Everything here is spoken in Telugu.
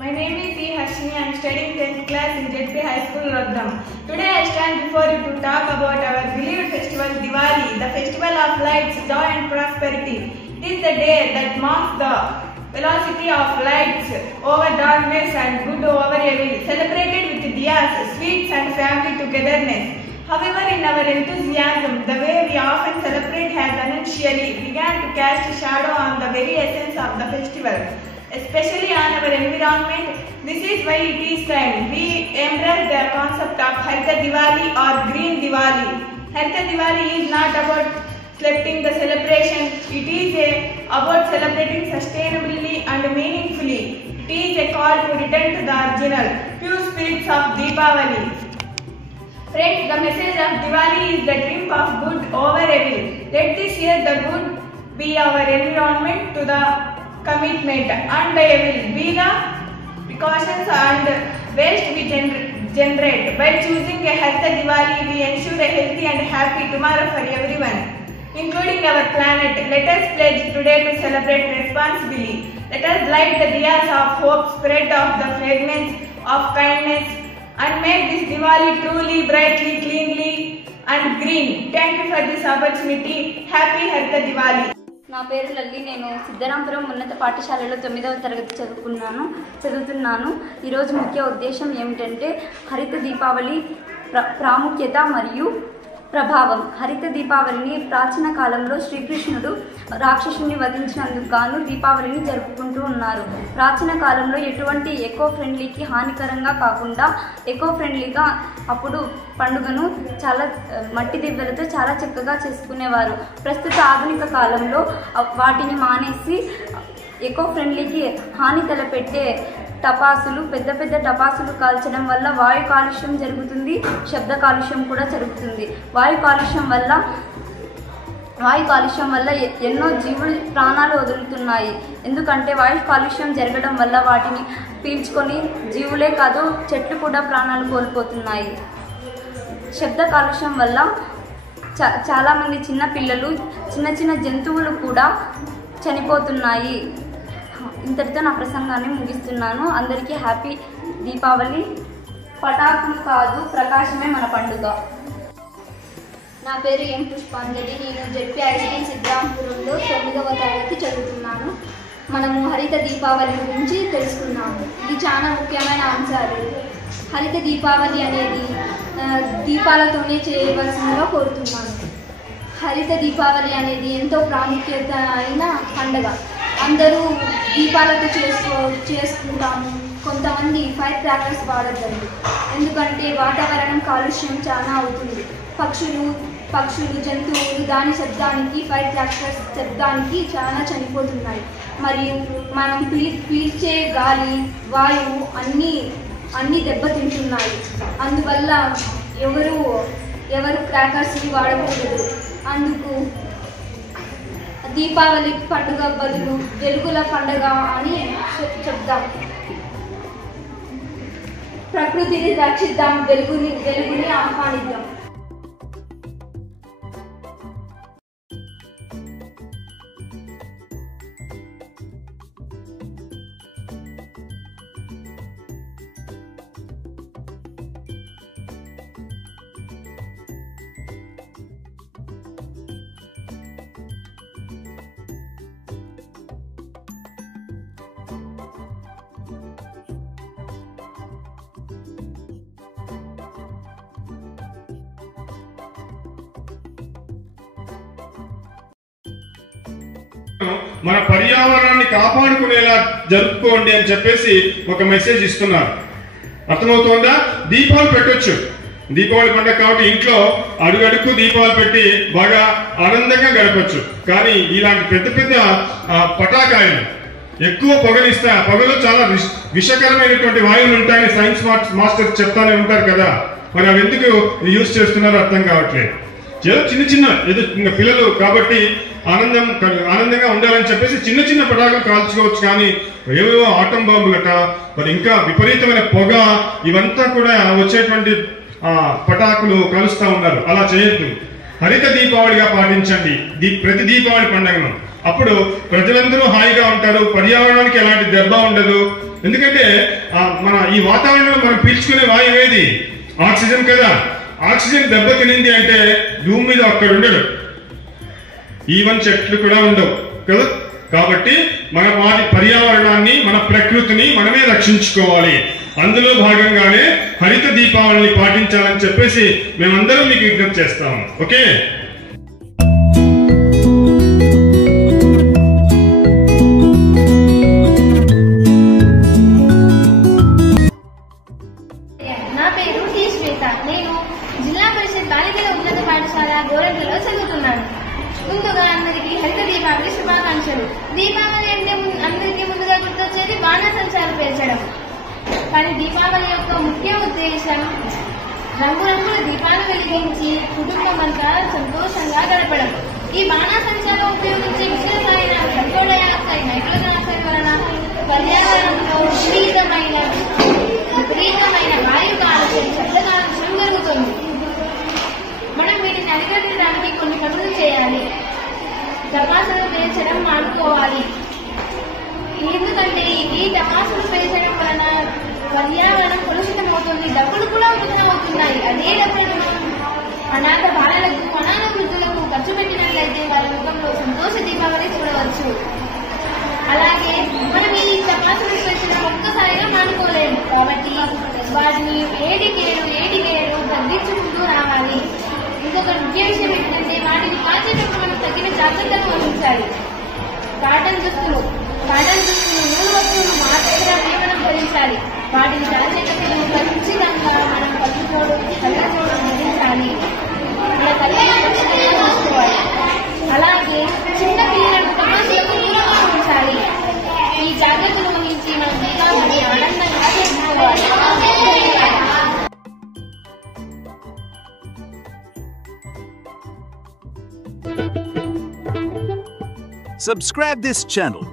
My name is E. Harshini. I am studying 10th class in ZP High School, Roddam. Today I stand before you to talk about our beloved festival Diwali, the festival of lights, joy and prosperity. It is the day that marks the velocity of lights over darkness and good over evil, celebrated with diyas, sweets and family togetherness. However, in our enthusiasm, the way we often celebrate has unintentionally begun to cast a shadow on the very essence of the festival, especially on our environment. This is why it is time we embrace the concept of Harita Diwali or Green Diwali. Harita Diwali is not about slipping the celebration, it is about celebrating sustainably and meaningfully. It is a call to return to the original, pure spirits of Deepavali. Friends, the message of Diwali is the triumph of good over evil. Let this year the good be our environment to the commitment, and the evil be the precautions and waste we generate. By choosing a Harita Diwali, we ensure a healthy and happy tomorrow for everyone, including our planet. Let us pledge today to celebrate responsibly. Let us light the diyas of hope, spread of the fragrance of kindness, and make this Diwali truly, brightly, cleanly and green. Thank you for this opportunity. Happy Harita Diwali. నా పేరు లల్లి. నేను సిద్ధరాంపురం ఉన్నత పాఠశాలలో 9వ తరగతి చదువుతున్నాను. ఈరోజు ముఖ్య ఉద్దేశం ఏమిటంటే హరిత దీపావళి ప్రాముఖ్యత మరియు ప్రభావం. హరిత దీపావళిని ప్రాచీన కాలంలో శ్రీకృష్ణుడు రాక్షసుని వధించినందుకు గాను దీపావళిని జరుపుకుంటూ ఉన్నారు. ప్రాచీన కాలంలో ఎటువంటి ఎకో ఫ్రెండ్లీకి హానికరంగా కాకుండా ఎకో ఫ్రెండ్లీగా అప్పుడు పండుగను చాలా మట్టి దివ్వెలతో చాలా చక్కగా చేసుకునేవారు. ప్రస్తుత ఆధునిక కాలంలో వాటిని మానేసి ఎకో ఫ్రెండ్లీకి హాని తలపెట్టే టపాసులు, పెద్ద పెద్ద టపాసులు కాల్చడం వల్ల వాయు కాలుష్యం జరుగుతుంది, శబ్ద కాలుష్యం కూడా జరుగుతుంది. వాయు కాలుష్యం వల్ల ఎన్నో జీవులు ప్రాణాలు వదులుతున్నాయి. ఎందుకంటే వాయు కాలుష్యం జరగడం వల్ల వాటిని పీల్చుకొని జీవులే కాదు చెట్లు కూడా ప్రాణాలు కోల్పోతున్నాయి. శబ్ద కాలుష్యం వల్ల చాలామంది చిన్న పిల్లలు, చిన్న చిన్న జంతువులు కూడా చనిపోతున్నాయి. ఇంతటితో నా ప్రసంగాన్ని ముగిస్తున్నాను. అందరికీ హ్యాపీ దీపావళి. పటాకులు కాదు, ప్రకాశమే మన పండుగ. నా పేరు ఎం పుష్పాంజలి. నేను జెడ్పీ హై స్కూల్ సిద్ధరాంపురంలో 9వ తరగతి చదువుతున్నాను. మనము హరిత దీపావళి గురించి తెలుసుకున్నాము. ఇది చాలా ముఖ్యమైన అంశాలు. హరిత దీపావళి అనేది దీపాలతోనే చేయవలసిందిగా కోరుతున్నాను. హరిత దీపావళి అనేది ఎంతో ప్రాముఖ్యత అయిన పండుగ. అందరూ దీపాలతో చేసుకుంటాము. కొంతమంది ఫైర్ క్రాకర్స్ వాడద్దండి, ఎందుకంటే వాతావరణం కాలుష్యం చాలా అవుతుంది. పక్షులు జంతువులు దాని శబ్దానికి, ఫైర్ క్రాకర్స్ శబ్దానికి చాలా చనిపోతున్నాయి. మరియు మనం పీల్చే గాలి, వాయువు అన్నీ దెబ్బతింటున్నాయి. అందువల్ల ఎవరు క్రాకర్స్ని వాడకూడదు. అందుకు దీపావళి పండుగ బదులు వెలుగుల పండుగ అని చెప్తాం. ప్రకృతిని రక్షిద్దాం, వెలుగుని ఆహ్వానిద్దాం. మన పర్యావరణాన్ని కాపాడుకునేలా జరుపుకోండి అని చెప్పేసి ఒక మెసేజ్ ఇస్తున్నారు. అర్థమవుతుందా? దీపాలు పెట్టొచ్చు, దీపావళి పండుగ కాబట్టి ఇంట్లో అడుగడుకు దీపాలు పెట్టి బాగా ఆనందంగా గడపచ్చు. కానీ ఇలాంటి పెద్ద పెద్ద పటాకాయలు ఎక్కువ పొగలిస్తే ఆ పొగలో చాలా విషకరమైనటువంటి వాయువులు ఉంటాయని సైన్స్ మాస్టర్స్ చెప్తానే ఉంటారు కదా. మరి అవి ఎందుకు యూజ్ చేస్తున్నారో అర్థం కావట్లేదు. ఏదో చిన్న ఏదో ఇంకా పిల్లలు కాబట్టి ఆనందంగా ఉండాలని చెప్పేసి చిన్న చిన్న పటాకులు కాల్చుకోవచ్చు. కానీ ఏవేవో ఆటం బాంబులట, మరి ఇంకా విపరీతమైన పొగ, ఇవంతా కూడా వచ్చేటువంటి పటాకులు కాలుస్తా ఉన్నారు. అలా చేయొద్దు. హరిత దీపావళిగా పాటించండి ప్రతి దీపావళి పండుగను. అప్పుడు ప్రజలందరూ హాయిగా ఉంటారు, పర్యావరణానికి ఎలాంటి దెబ్బ ఉండదు. ఎందుకంటే మన ఈ వాతావరణంలో మనం పీల్చుకునే వాయువు ఏది? ఆక్సిజన్ కదా. ఆక్సిజన్ దెబ్బతినింది అంటే భూమి మీద అక్కడ ఉండడు, ఈవెన్ చెట్లు కూడా ఉండవు కదా. కాబట్టి మన వాటి పర్యావరణాన్ని, మన ప్రకృతిని మనమే రక్షించుకోవాలి. అందులో భాగంగానే హరిత దీపావళిని పాటించాలని చెప్పేసి మేమందరం మీకు విజ్ఞప్తి చేస్తాము. ఓకే. నా పేరు టి శ్వేత. నేను జిల్లా పరిషత్ బాలికల ఉన్నత పాఠశాల గోరంట్లలో చదువుతున్నాను. ముందుగా అందరికీ హరిత దీపావళి శుభాకాంక్షలు. దీపావళి అంటే అందరికీ ముందుగా గుర్తొచ్చేది బాణసంచాలు పేర్చడం. కానీ దీపావళి యొక్క ముఖ్య ఉద్దేశం రంగురంగుల దీపాలు వెలిగించి కుటుంబం అంతా సంతోషంగా గడపడం. ఈ బాణసంచాలు ఉపయోగించే విషయాలైన కార్బన్ డయాక్సైడ్, నైట్రోజన్ ఆక్సైడ్ వలన పర్యావరణంలో విపరీతమైన వాయు కాలుష్యం, శబ్ద కాలుష్యం జరుగుతుంది. మనం వీటిని అరికట్టడానికి కొన్ని పనులు చేయాలి. టపాసులు పేల్చడం మానుకోవాలి. ఎందుకంటే ఈ టపాసులు పేల్చడం వలన పర్యావరణం కలుషితమవుతుంది, డబ్బులు కూడా వృధా అవుతున్నాయి. అదే డబ్బులను అనాథ బాలలకు, అనాథ వృద్ధులకు ఖర్చు పెట్టినట్లయితే వాళ్ళ ముఖంలో సంతోష దీపావళి చూడవచ్చు. అలాగే మనం ఈ టపాసులు పేల్చడం ఒక్కసారిగా మానుకోలేము. కాబట్టి వాటిని ఏడికేడు తగ్గించుకుంటూ రావాలి. ఇంకొక ముఖ్య విషయం ఏంటంటే వాటిని కాల్చేటప్పుడు మనం తగిన జాగ్రత్తలు వహించాలి. కాటన్ దుస్తులు, నూనె వస్తువులు మాత్రమే మనం ధరించాలి. వాటిని కాల్చేటప్పుడు ఖచ్చితంగా మనం కళ్ళజోడు ధరించాలి. ఇలా కళ్ళజోడు చూసుకోవాలి. అలాగే చిన్న పిల్లలను టపాసులకు దూరంగా ఉంచాలి. ఈ జాగ్రత్తలు వహించి మనం దీపావళి ఆనందంగా చేసుకోవాలి. Subscribe this channel